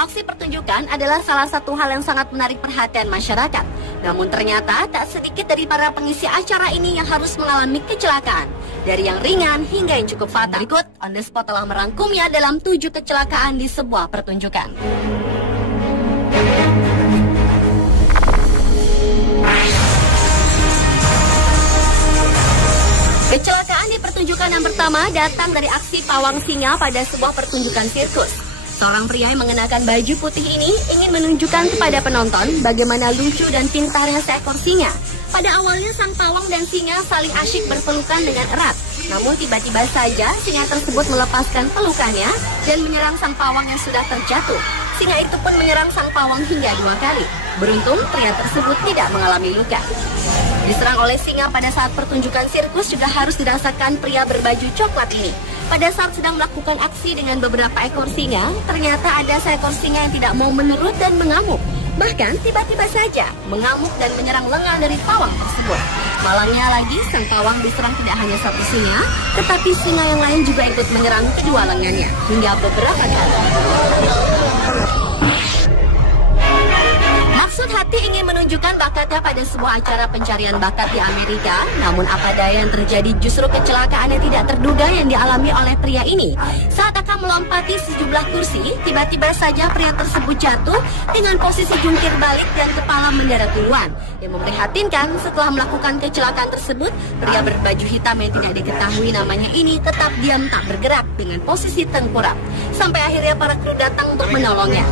Sebuah aksi pertunjukan adalah salah satu hal yang sangat menarik perhatian masyarakat. Namun ternyata tak sedikit dari para pengisi acara ini yang harus mengalami kecelakaan. Dari yang ringan hingga yang cukup fatal. Berikut On The Spot telah merangkumnya dalam 7 kecelakaan di sebuah pertunjukan. Kecelakaan di pertunjukan yang pertama datang dari aksi pawang singa pada sebuah pertunjukan sirkus. Seorang pria yang mengenakan baju putih ini ingin menunjukkan kepada penonton bagaimana lucu dan pintarnya seekor singa. Pada awalnya sang pawang dan singa saling asyik berpelukan dengan erat. Namun tiba-tiba saja singa tersebut melepaskan pelukannya dan menyerang sang pawang yang sudah terjatuh. Singa itu pun menyerang sang pawang hingga 2 kali. Beruntung pria tersebut tidak mengalami luka. Diserang oleh singa pada saat pertunjukan sirkus juga harus dirasakan pria berbaju coklat ini. Pada saat sedang melakukan aksi dengan beberapa ekor singa, ternyata ada seekor singa yang tidak mau menurut dan mengamuk. Bahkan tiba-tiba saja mengamuk dan menyerang lengan dari pawang tersebut. Malangnya lagi, sang pawang diserang tidak hanya satu singa, tetapi singa yang lain juga ikut menyerang kedua lengannya hingga beberapa kali. Maksud hati ingin menunjukkan bakatnya pada sebuah acara pencarian bakat di Amerika. Namun apa daya yang terjadi justru kecelakaan yang tidak terduga yang dialami oleh pria ini. Saat akan melompati sejumlah kursi, tiba-tiba saja pria tersebut jatuh dengan posisi jungkir balik dan kepala mendarat duluan. Yang memprihatinkan, setelah melakukan kecelakaan tersebut, pria berbaju hitam yang tidak diketahui namanya ini tetap diam tak bergerak dengan posisi tengkurap. Sampai akhirnya para kru datang untuk menolongnya.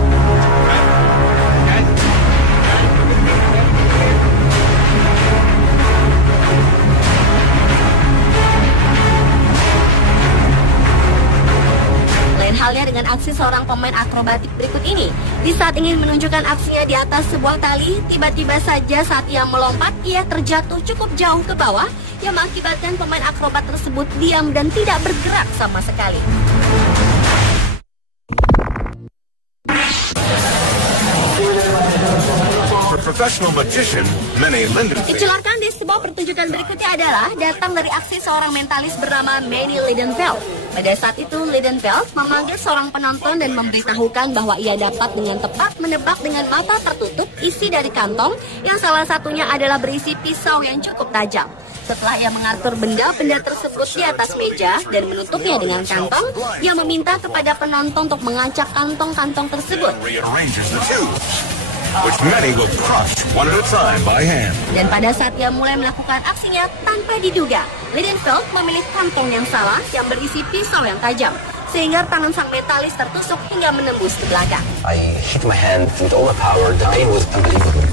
Halnya dengan aksi seorang pemain akrobatik berikut ini. Di saat ingin menunjukkan aksinya di atas sebuah tali, tiba-tiba saja saat ia melompat, ia terjatuh cukup jauh ke bawah yang mengakibatkan pemain akrobat tersebut diam dan tidak bergerak sama sekali. Kecelakaan di sebuah pertunjukan berikutnya adalah datang dari aksi seorang mentalis bernama Manny Lidenfeld. Pada saat itu, Lidenfeld memanggil seorang penonton dan memberitahukan bahwa ia dapat dengan tepat menebak dengan mata tertutup isi dari kantong yang salah satunya adalah berisi pisau yang cukup tajam. Setelah ia mengatur benda-benda tersebut di atas meja dan menutupnya dengan kantong, ia meminta kepada penonton untuk mengacak kantong-kantong tersebut. Dan pada saat ia mulai melakukan aksinya tanpa diduga, Lidenfeld memilih kantong yang salah yang berisi pisau yang tajam, sehingga tangan sang metalis tertusuk hingga menembus ke belakang. I hit my hand with all my power. The pain was unbelievable.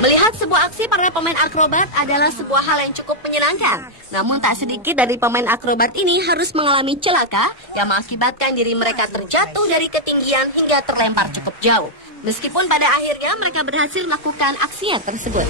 Melihat sebuah aksi para pemain akrobat adalah sebuah hal yang cukup menyenangkan. Namun tak sedikit dari pemain akrobat ini harus mengalami celaka yang mengakibatkan diri mereka terjatuh dari ketinggian hingga terlempar cukup jauh. Meskipun pada akhirnya mereka berhasil melakukan aksinya tersebut.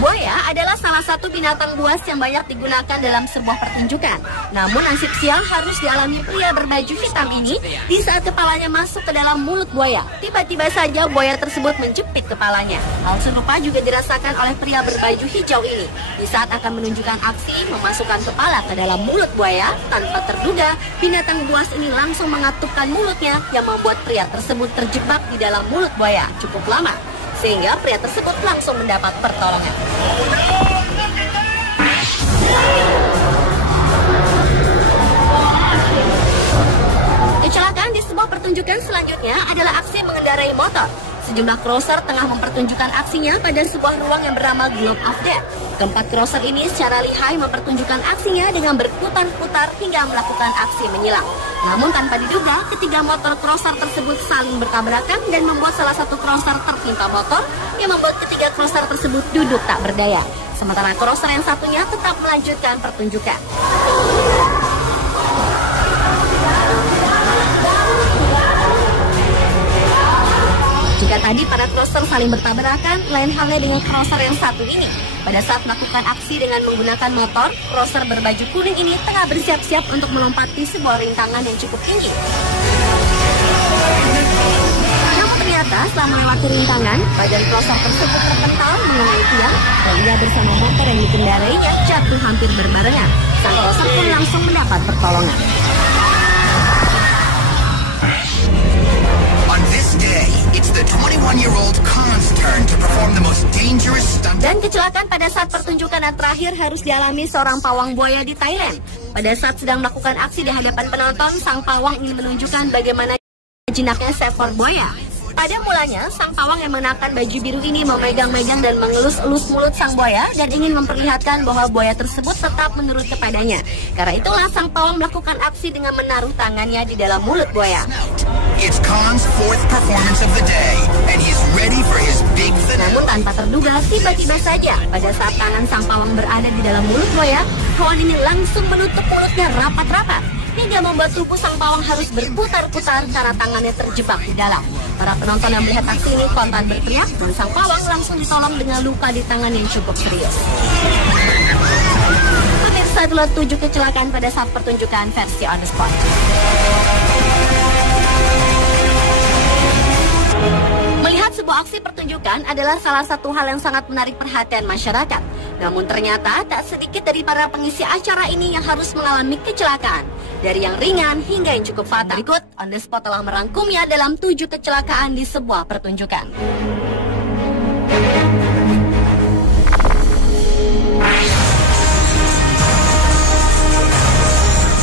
Buaya adalah salah satu binatang buas yang banyak digunakan dalam sebuah pertunjukan. Namun nasib sial harus dialami pria berbaju hitam ini di saat kepalanya masuk ke dalam mulut buaya. Tiba-tiba saja buaya tersebut menjepit kepalanya. Hal serupa juga dirasakan oleh pria berbaju hijau ini. Di saat akan menunjukkan aksi memasukkan kepala ke dalam mulut buaya, tanpa terduga binatang buas ini langsung mengatupkan mulutnya yang membuat pria tersebut terjebak di dalam mulut buaya cukup lama. Sehingga pria tersebut langsung mendapat pertolongan. Kecelakaan di sebuah pertunjukan selanjutnya adalah aksi mengendarai motor. Sejumlah crosser tengah mempertunjukkan aksinya pada sebuah ruang yang bernama Globe of Death. Keempat crosser ini secara lihai mempertunjukkan aksinya dengan berputar-putar hingga melakukan aksi menyilang. Namun tanpa diduga, ketiga motor crosser tersebut saling bertabrakan dan membuat salah satu crosser tertimpa motor yang membuat ketiga crosser tersebut duduk tak berdaya. Sementara crosser yang satunya tetap melanjutkan pertunjukan. Jika tadi para crosser saling bertabrakan, lain halnya dengan crosser yang satu ini. Pada saat melakukan aksi dengan menggunakan motor, crosser berbaju kuning ini tengah bersiap-siap untuk melompati sebuah rintangan yang cukup tinggi. Namun ternyata setelah melewati rintangan, badan crosser tersebut terpental mengenai tiang dan ia bersama motor yang dikendarainya jatuh hampir berbarengan. Sang crosser pun langsung mendapat pertolongan. On this day, it's the 21-year-old Khan's turn to perform the most dangerous stunt. Dan kecelakaan pada saat pertunjukan yang terakhir harus dialami seorang pawang buaya di Thailand. Pada saat sedang melakukan aksi di hadapan penonton, sang pawang ingin menunjukkan bagaimana jinaknya seekor buaya. Pada mulanya, sang pawang yang mengenakan baju biru ini memegang-megang dan mengelus-elus mulut sang buaya dan ingin memperlihatkan bahwa buaya tersebut tetap menurut kepadanya. Karena itulah sang pawang melakukan aksi dengan menaruh tangannya di dalam mulut buaya. It's Khan's fourth performance of the day, and he's ready for his big finale. Namun tanpa terduga, tiba-tiba saja pada saat tangan sang pawang berada di dalam mulut buaya, hewan ini langsung menutup mulutnya rapat-rapat hingga membuat tubuh sang pawang harus berputar-putar karena tangannya terjebak di dalam. Para penonton yang melihat aksi ini spontan berteriak dan sang pawang langsung ditolong dengan luka di tangan yang cukup serius. Pemirsa, itulah 7 kecelakaan pada saat pertunjukan versi on the spot. Melihat sebuah aksi pertunjukan adalah salah satu hal yang sangat menarik perhatian masyarakat. Namun ternyata tak sedikit dari para pengisi acara ini yang harus mengalami kecelakaan. Dari yang ringan hingga yang cukup fatal. Berikut, On The Spot telah merangkumnya dalam 7 kecelakaan di sebuah pertunjukan.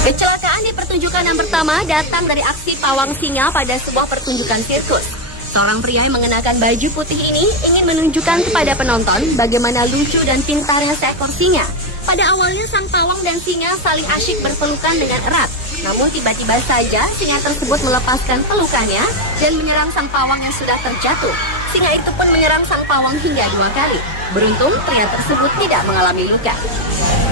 Kecelakaan di pertunjukan yang pertama datang dari aksi pawang singa pada sebuah pertunjukan sirkus. Seorang pria yang mengenakan baju putih ini ingin menunjukkan kepada penonton bagaimana lucu dan pintarnya seekor singa. Pada awalnya sang pawang dan singa saling asyik berpelukan dengan erat. Namun tiba-tiba saja singa tersebut melepaskan pelukannya dan menyerang sang pawang yang sudah terjatuh. Singa itu pun menyerang sang pawang hingga 2 kali. Beruntung pria tersebut tidak mengalami luka.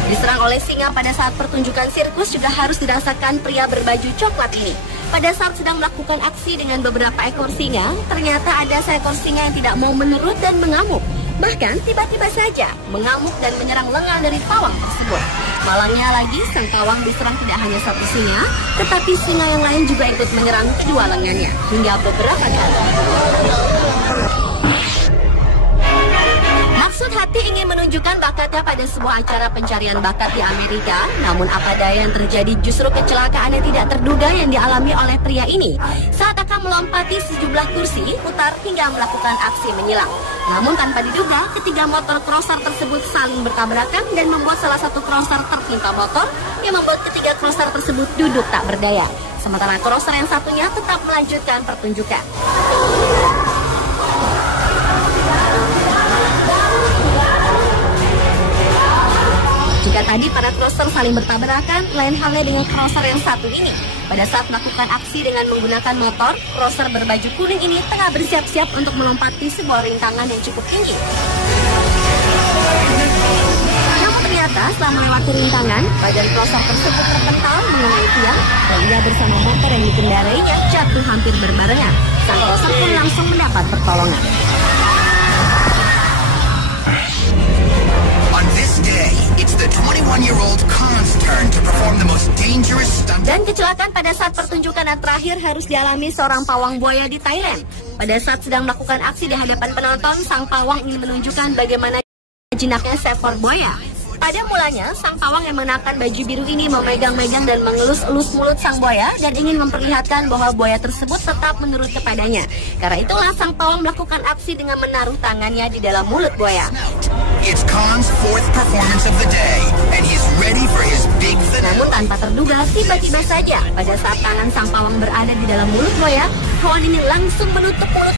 Diserang oleh singa pada saat pertunjukan sirkus juga harus dirasakan pria berbaju coklat ini. Pada saat sedang melakukan aksi dengan beberapa ekor singa, ternyata ada seekor singa yang tidak mau menurut dan mengamuk. Bahkan tiba-tiba saja mengamuk dan menyerang lengan dari pawang tersebut. Malangnya lagi, sang pawang diserang tidak hanya satu singa, tetapi singa yang lain juga ikut menyerang kedua lengannya hingga beberapa kali. Maksud hati ingin menunjukkan bakatnya pada sebuah acara pencarian bakat di Amerika. Namun apa daya yang terjadi justru kecelakaan yang tidak terduga yang dialami oleh pria ini saat akan melompati sejumlah kursi putar hingga melakukan aksi menyilang. Namun tanpa diduga, ketiga motor crosser tersebut saling bertabrakan dan membuat salah satu crosser tertimpa motor yang membuat ketiga crosser tersebut duduk tak berdaya. Sementara crosser yang satunya tetap melanjutkan pertunjukan. Jika tadi para crosser saling bertabrakan, lain halnya dengan crosser yang satu ini. Pada saat melakukan aksi dengan menggunakan motor, crosser berbaju kuning ini tengah bersiap-siap untuk melompati sebuah rintangan yang cukup tinggi. Namun ternyata setelah melewati rintangan, badan crosser tersebut terpental mengenai tiang dan ia bersama motor yang dikendarainya jatuh hampir berbarengan. Sang crosser pun langsung mendapat pertolongan. On this day, it's the 21-year-old Khan's turn to perform the most dangerous stunt. Dan kecelakaan pada saat pertunjukan yang terakhir harus dialami seorang pawang buaya di Thailand. Pada saat sedang melakukan aksi di hadapan penonton, sang pawang ingin menunjukkan bagaimana jinaknya seekor buaya. Pada mulanya, sang pawang yang mengenakan baju biru ini memegang-megang dan mengelus-elus mulut sang buaya dan ingin memperlihatkan bahwa buaya tersebut tetap menurut kepadanya. Karena itulah sang pawang melakukan aksi dengan menaruh tangannya di dalam mulut buaya. It's Khan's fourth performance of the day, and he's ready for his big finale. Namun tanpa terduga, tiba-tiba saja pada saat tangan sang pawang berada di dalam mulut buaya, hewan ini langsung menutup mulut